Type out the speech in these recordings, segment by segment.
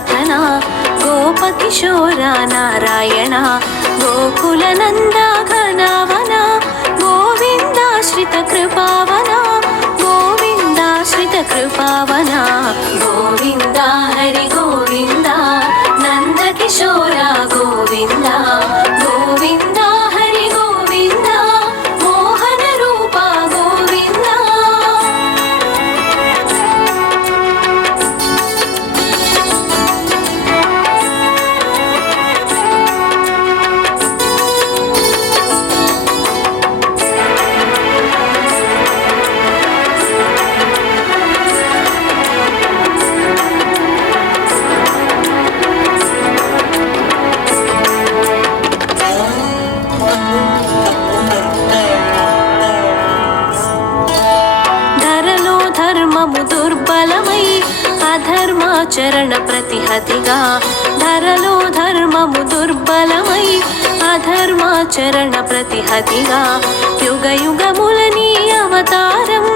गोपीनाथना गोपकिशोरा नारायण गोकुलनन्दा घनावना गोविन्दाश्रित कृपावना गोविन्दाश्रित कृपावना गोविन्दा हरि गोविन्दा नन्दकिशोरा गोविन्दा गोविन्दा हरि गोविन्दा मोहन रूपा गोविन्दा। అధర్మాచరణ ప్రతిహతిగా ధరలో ధర్మము దుర్బలమై అధర్మాచరణ ప్రతిహతిగా యుగ యుగములని అవతారం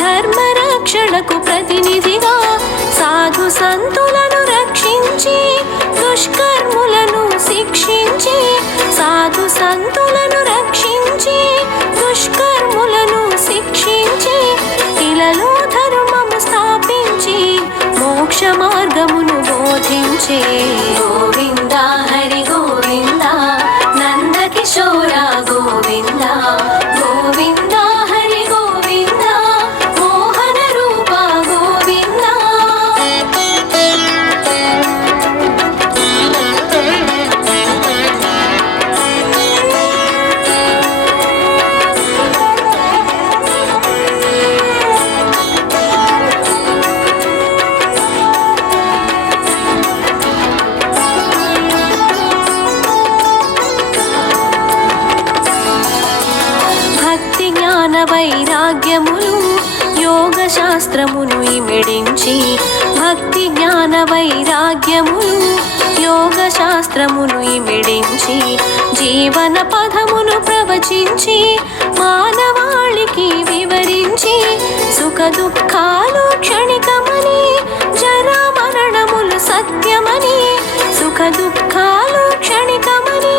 ధర్మరక్షణకు ప్రతినిధిగా సాధు సంతులను రక్షించి దుష్కర్ములను శిక్షించి సాధు సంతులను రక్షించి దుష్కర్ములను శిక్షించి ఇలలో ధర్మము స్థాపించి మోక్ష మార్గమును బోధించే గోవిందా హరి గోవిందా నందకిశోరా గోవిందా గోవిందా హరి గోవిందా మోహన రూపా గోవిందా। వైరాగ్యములు యోగ శాస్త్రమును ఇమిడించి భక్తి జ్ఞాన వైరాగ్యములు యోగ శాస్త్రమును ఇమిడించి జీవన పదమును ప్రవచించి మానవాళికి వివరించి సుఖ దుఃఖాలు క్షణికమని జరా మరణములు సత్యమని సుఖ దుఃఖాలు క్షణికమని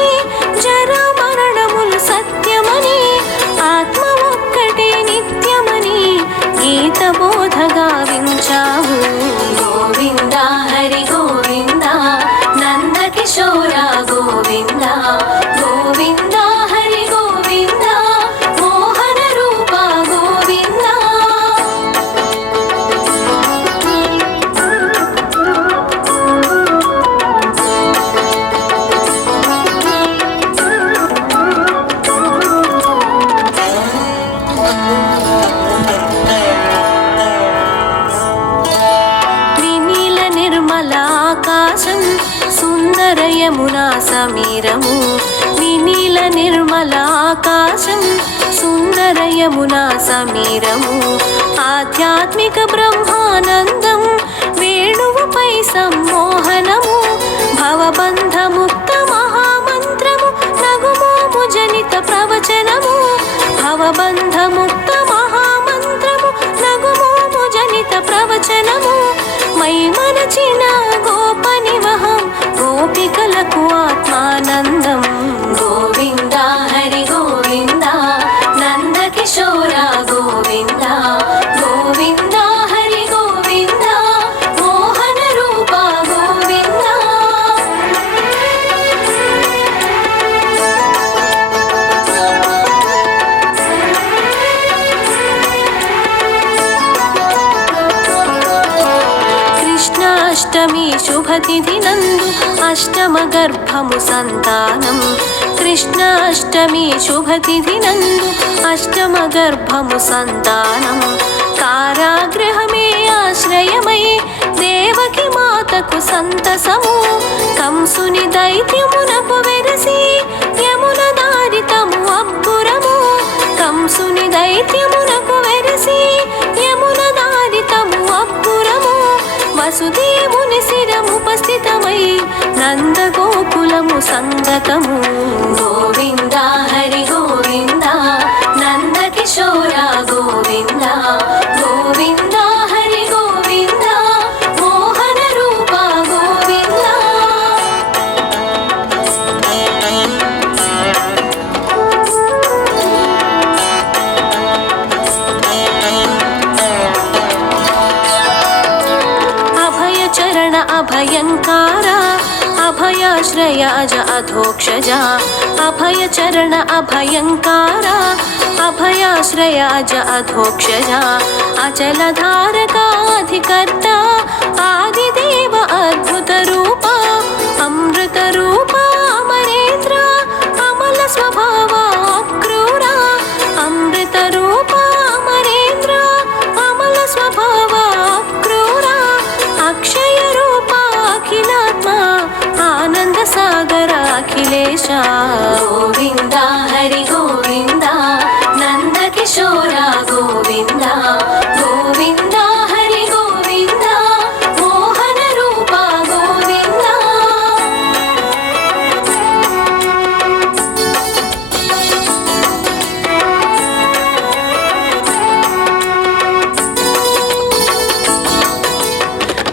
జరా మరణములు సత్యమని ఆత్మ ఒక్కటే నిత్యమని గీత బోధగా వించావు గోవిందా హరి గోవిందా నందకిశోరా గోవిందా గోవిందా హరి గోవిందా మోహన రూపా గోవిందా। ఆకాశం సుందర యమునా సమీరము వినీల నిర్మల ఆకాశం సుందర యమునా సమీరము ఆధ్యాత్మిక బ్రహ్మానందం వేణువుపై సమ్మోహనము భవబంధ ముక్త మహామంత్రము నగుమోము జనిత ప్రవచనము భవబంధ ముక్త మహామంత్రము నగుమోము జనిత ప్రవచనము మై మనచిన గోపనివహం గోపికలకు ఆత్మానందం గోవిందా హరి గోవిందా నందకిశోరా గోవిందా గోవిందా హరి గోవిందా మోహన రూపా గోవిందా। అష్టమి శుభతిథి నందు అష్టమ గర్భము సంతానం కృష్ణ అష్టమి శుభతిథి నందు అష్టమ గర్భము సంతానం కారాగృహమే ఆశ్రయమై దేవకి మాతకు సంతసము కంసుని దైత్యమునకు వెరసి యమున దారితము అబ్బురము కంసుని దైత్యమునకు వెరసి యమున దారితము అబ్బురము వసుదేవుని శిరముపస్థితమై నందగోకులము సంగతము గోవిందా హరి గోవిందా నందకిశోరా గోవిందా గోవిందా హరి గోవిందా మోహన రూపా గోవిందా। अभयाश्रयाज अधोक्षज अभयचरण अभयङ्कार अभयाश्रयाज अधोक्षज अचलधारकाधिकर्ता आदिदेव अद्भुतरूप अमृतरूप अमरेन्द्र अमल स्वभाव क्रूर अमृतरूप अमरेन्द्र अमल स्वभाव क्रूर अक्षय रूप अखिलात्मा आनंद सागर अखिलेश गोविंद हरि गोविंद नंद किशोर गोविंद गोविंद हरि गोविंद मोहन रूप गोविंद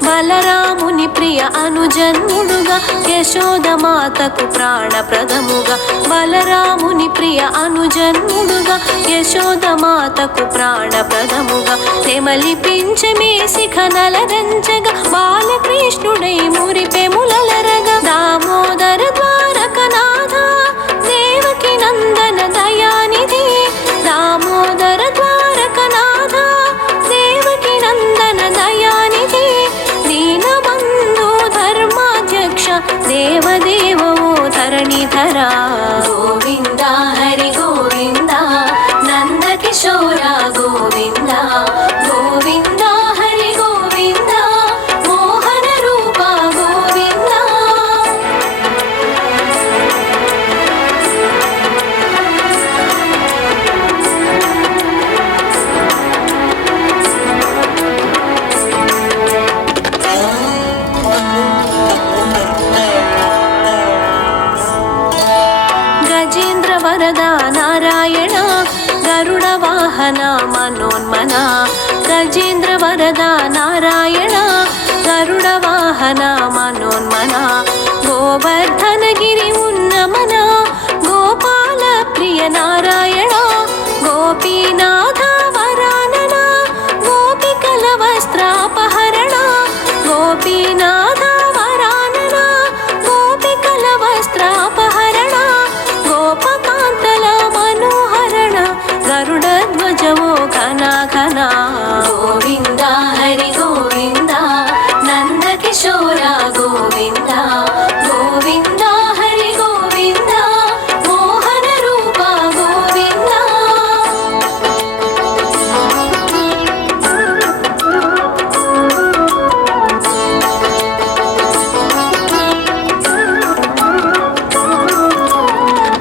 బలరాముని ప్రియ అనుజన్ముడుగా యశోదమాతకు ప్రాణప్రదముగా బలరాముని ప్రియ అనుజన్ముడుగా యశోదమాతకు ప్రాణప్రదముగా నెమలిపించమే శిఖనలరంచగా బాలకృష్ణుడై మురిపెములరగా దామోదర ద్వారకనాథ దేవకి నందన దయానిధి దామోదర ద్వారకనాథ దేవకి నందన దయానిధి దీనబంధు ధర్మాధ్యక్ష దేవదేవో ధరణిధర గోవింద హరి గోవింద నంద కిశోర గోవింద గోవింద హరి గోవింద మోహన రూప గోవింద గజేంద్ర వరద నారాయణ గరుడ వాహన మనోన్మన గజేంద్ర వరద నారాయణ గరుడ వాహన మనోన్మన గోవర్ధనగిరి ఉన్నమన గోపాల ప్రియ నారాయణ గోపీనాథ వరానన గోపికల వస్త్రాపహరణ గోపీనాథ వరానన గోపికల వస్త్రాపహరణ గోపకాంతల మనోహరణ గరుడధ్వజవో ఘన ఘన గోవింద హరి గోవింద నంద కిశోర గోవింద గోవింద హరి గోవింద మోహన రూప గోవింద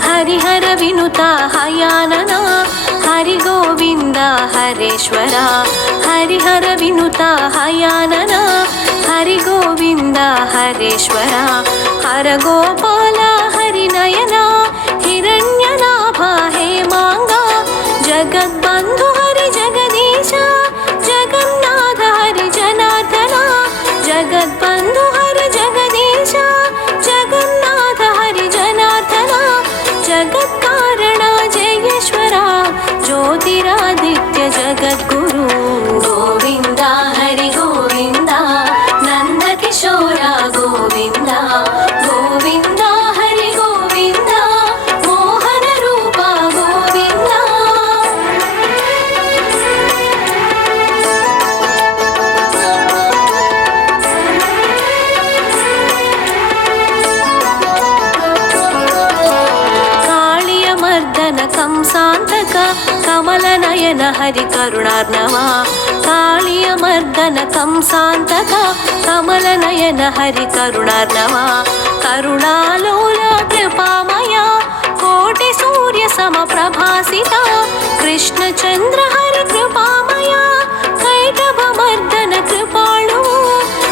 హరిహర వినుత హయానన హరి గోవింద హరేశ్వర హరిహర వినుత హయానన హరి గోవింద హరేశ్వర హర గోపాల హరినయన హిరణ్యనాభ హేమాంగ జగద్బంధు హరి జగదీశ జగన్నాథ హరి జనార్దన జగద్బంధు హరి జగదీశ జగన్నాథ హరి జనార్దన జగత్కారణ జయేశ్వర జ్యోతిరాదిత్య జగద్గురు గోవింద హరి గోవింద నంద కిశోర గోవింద గోవింద హరి గోవింద మోహన రూప గోవింద కాళియ మర్దన కంసాంతక కమల నయన హరి కరుణార్ణవ కాళియ మర్దన కంసాంతక కమల నయన హరి కరుణార్ణవ కరుణాలోల కృపామయ కోటి సూర్య సమప్రభాసిత కృష్ణ చంద్ర హరి కృపామయ కైటభ మర్దన కృపాళు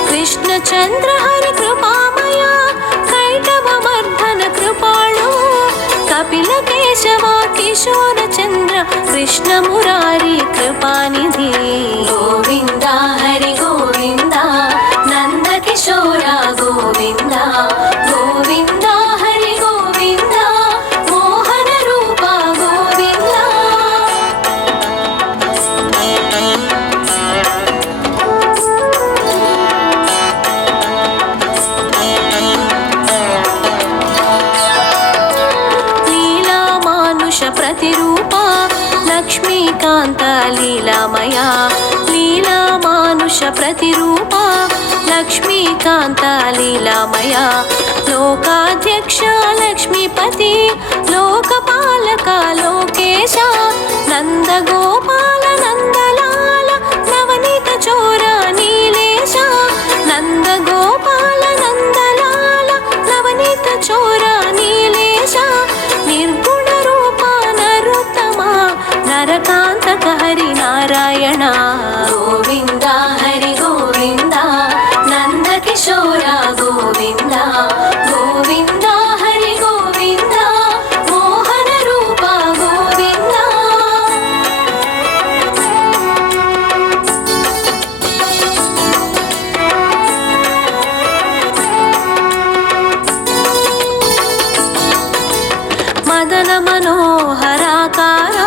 కృష్ణ చంద్ర హరి కృపామయ కైటభ మర్దన కృపాళు కపిల కేశవ కిశోర చంద్ర కృష్ణ మురారి కృపానిధి గోవింద హరి గోవింద నంద కిశోర గోవింద గోవింద హరి గోవింద మోహన రూప గోవింద లీలామయ లీలా మానుష ప్రతిరూప లక్ష్మీకాంత లీలామయ లోకాధ్యక్ష లక్ష్మీపతి లోకపాలక లోకేశ నందగోపాల నందలాల నవనీత చోర నీలేశ నందగోపాల నందలాల నవనీత చోర నీలేశ నిర్గుణ రూప నరోత్తమ నరకాంతక హరి నారాయణ గోవింద హరి గోవింద నందకిశోర గోవింద గోవింద హరి గోవింద మోహన రూప గోవింద మదన మనోహరాకార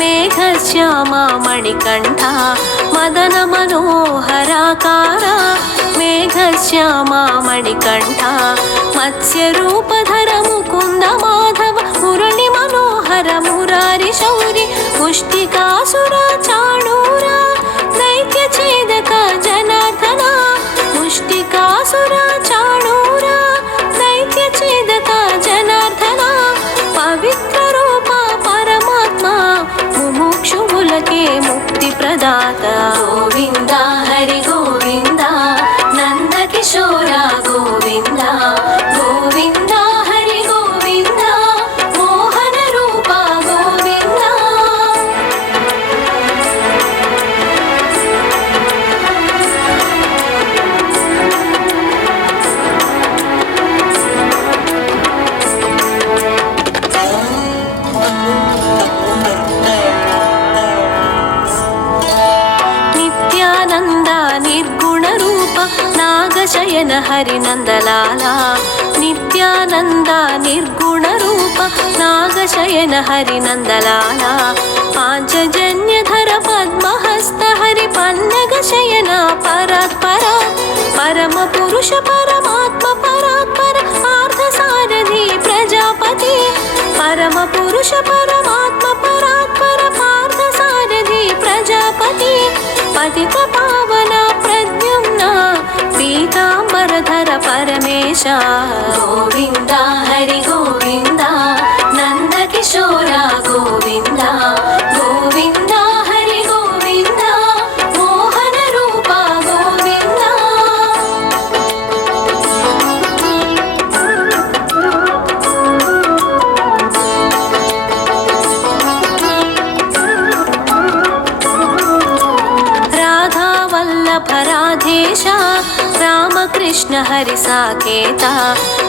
మేఘశ్యామ మణికంఠ మదన మనోహరాకార మేఘశ్యామ మణికంఠ మత్స్యరూపధర ముకుంద మాధవ మురళి మనోహర మురారి శౌరి ముష్టికాసుర చాణూర దైత్య ఛేదక జనార్దన ముష్టికాసుర చాణూర దైత్య ఛేదక జనార్దన పవిత్ర రూప పరమాత్మ ముముక్షువులకే ముక్తి ప్రదాత గోవింద హరి గోవింద నందకిశోర గోవింద గోవింద హరి గోవింద మోహన రూప గోవింద నిత్యానంద నిర్గుణ రూప నాగశయన హరి నందలాల నిత్యానంద నిర్గుణ రూప నాగశయన హరి నందలాల పాంచజన్యధర పద్మహస్త హరి పన్నగ శయన పరాత్పర పరమ పురుష పరమాత్మ పరాత్పర పార్థ సారథి ప్రజాపతి పరమ పురుష పరమాత్మ పరాత్పర పార్థ సారథి ప్రజాపతి పతిత పావన ప్రద్యుమ్న పీతాంబరధర పరమేశ గోవింద హరి గోవింద నందకిశోర గోవింద గోవింద హరి గోవింద మోహన రూప గోవింద రాధా వల్లభ రాధేశ రామకృష్ణ హరి సాకేత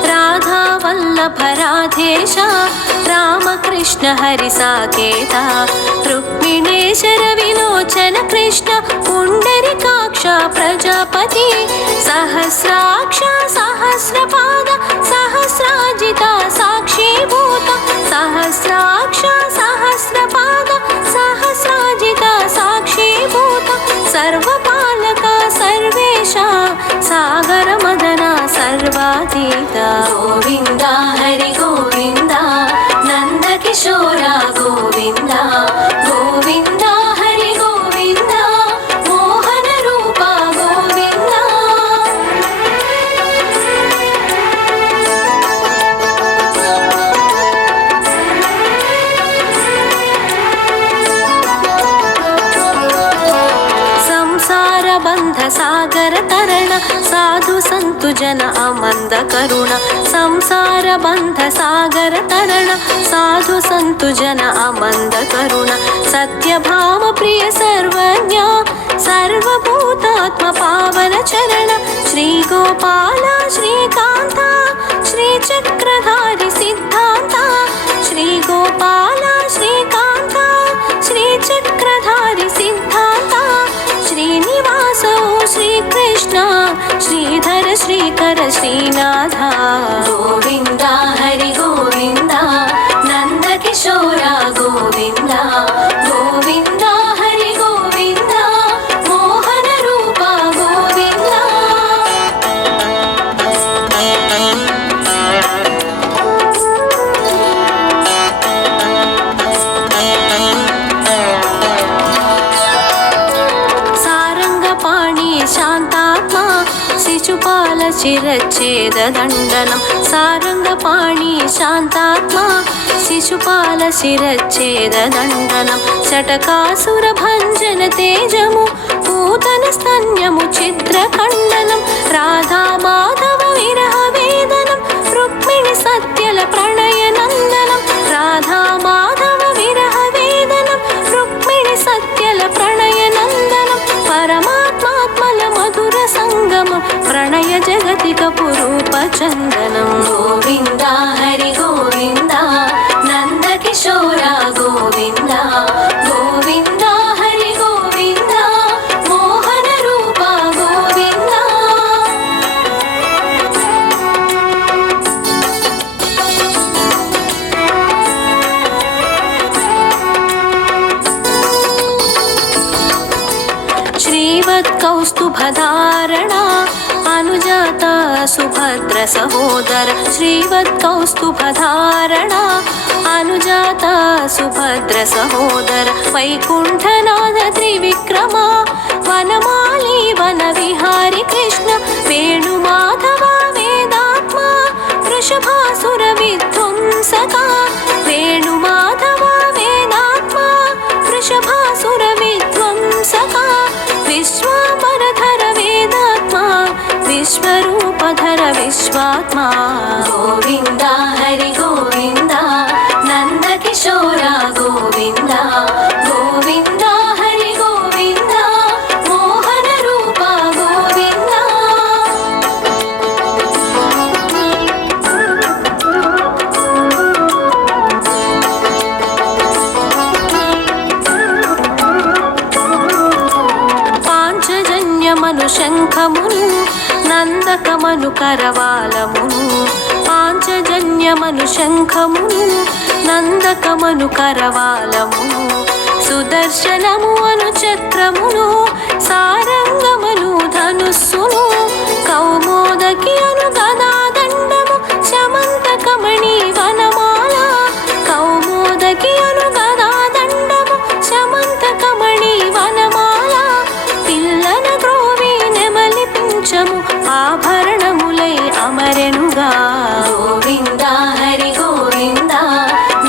రాధా వల్లభ రాధేశ రామకృష్ణ హరి సాకేత రుక్మిణేశర విలోచన కృష్ణ పుండరికాక్ష ప్రజాపతి సహస్రాక్ష సహస్రపాద సహస్రాజిత సాక్షీభూత సహస్రాక్ష సహస్రపాద సహస్రాజిత సాక్షీభూత సర్వపాలక సర్వేశ సాగర మదన సర్వాతీత గోవింద హరి గోవింద నందకిశోర గోవింద గోవింద హరి గోవింద మోహన రూప గోవింద సంసార బంధ సాగర తరణ సాధు సంతు జన అమంద కరుణ సంసార బంధ సాగర తరణ సాధు సంతు జన అమంద కరుణ సత్యభామ ప్రియ సర్వజ్ఞ సర్వభూతాత్మ పావన చరణ శ్రీ గోపాల శ్రీకాంత శ్రీ చక్రధారి సిద్ధాంత శ్రీ గోపాల శ్రీకాంత శ్రీ చక్రధారి సిద్ధాంత శ్రీనివాస శ్రీకృష్ణ శ్రీధర శ్రీకర శ్రీనాథ గోవింద హరి గోవింద నందకిశోర గోవింద గోవింద హరి గోవింద మోహన రూప గోవింద शिरच्छेददण्डनं सारङ्गपाणि शान्तात्मा शिशुपाल शिरच्छेददण्डनं शटकासुरभञ्जन तेजमु पूतनस्तन्यमु चित्रखण्डनं राधा माधव विरह वेदनं रुक्मिणि सत्यल प्रणयनन्दनं राधा माधव विरह वेदनं रुक्मिणि सत्यल प्रणयनन्दनं परमात्मात्मल मधुर संगमं प्रणय जगतिक पुरूपचन्दनं गोविन्द हरि गोविन्द नन्दकिशोरा गोविन्द गोविन्द हरि गोविन्द मोहन रूपा गोविन्द श्रीवत्कौस्तुभधारणा अनुजाता सुभद्र सहोदर श्रीवत्कौस्तुभधारणा अनुजाता सुभद्र सहोदर वैकुण्ठनाथ त्रिविक्रमा वनमाली वनविहारी कृष्ण वेणुमाधवा वेदात्मा वृषभासुर विध्वंसका वेणुमाधवा वेदात्मा वृषभासुर विध्वंसका विश्वापरधर वेदात्मा विश्वरूपधर विश्वात्मा गोविन्द हरि गोविन्द नन्दकिशोरा गोविन्द गोविन्द हरि गोविन्द मोहन रूपा गोविन्द పాంచజన్యమను శంఖమును నందకమను కరవాలమును పాంచజన్యమను శంఖమును నందకమను కరవాలమును సుదర్శనము అను చక్రమును సారంగమను ధనుస్సును కౌమోదకి అను గదాదండము శమంతకమణి వనమాల కౌమోదకి అను గదాదండము శమంతకమణి వనమాల పిల్లన గ్రోవి నెమలి పింఛము ఆభరణములై అమరెనుగా గోవింద హరి గోవింద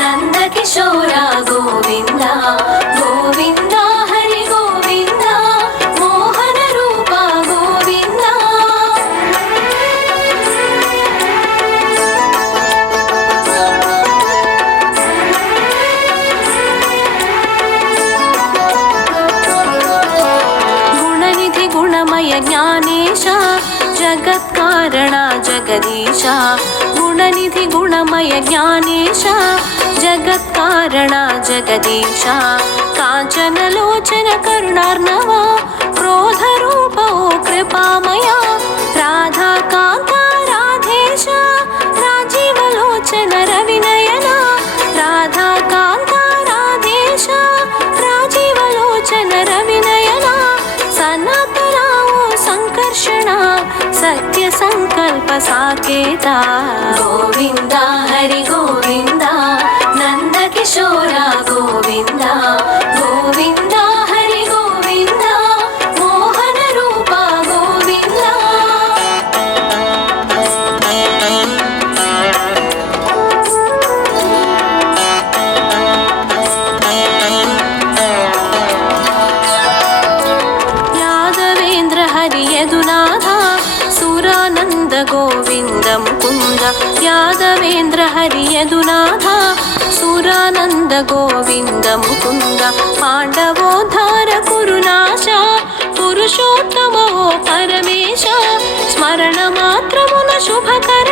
నందకిశోరా గోవింద గోవింద హరి గోవింద మోహన రూపా గోవింద గుణనిధి గుణమయ జ్ఞానేశ జగత్కారణ జగదీశ గుణనిధి గుణమయ జ్ఞానేశ జగత్కారణ జగదీశ కాంచనలోచన కరుణార్ణవ క్రోధరూప ఓ కృపామయ రాధాకాంత రాధేశ రాజీవలోచన రవినయన రాధాకాంత రాధేశ రాజీవలోచన రవినయన సనాతనావు సంకర్షణ సత్య సంకల్ప సాకేత గోవింద హరి గోవింద నందకిశోరా గోవింద గోవింద హరి గోవింద మోహన రూపా గోవింద యాదవేంద్ర హరి యదునాథ సురానంద గోవింద ముకుంద యాదవేంద్ర హరి యదునాథ సురానంద గోవింద ముకుంద పాండవోద్ధార కురునాశ పురుషోత్తమ ఓ పరమేశ స్మరణ మాత్రమున శుభకర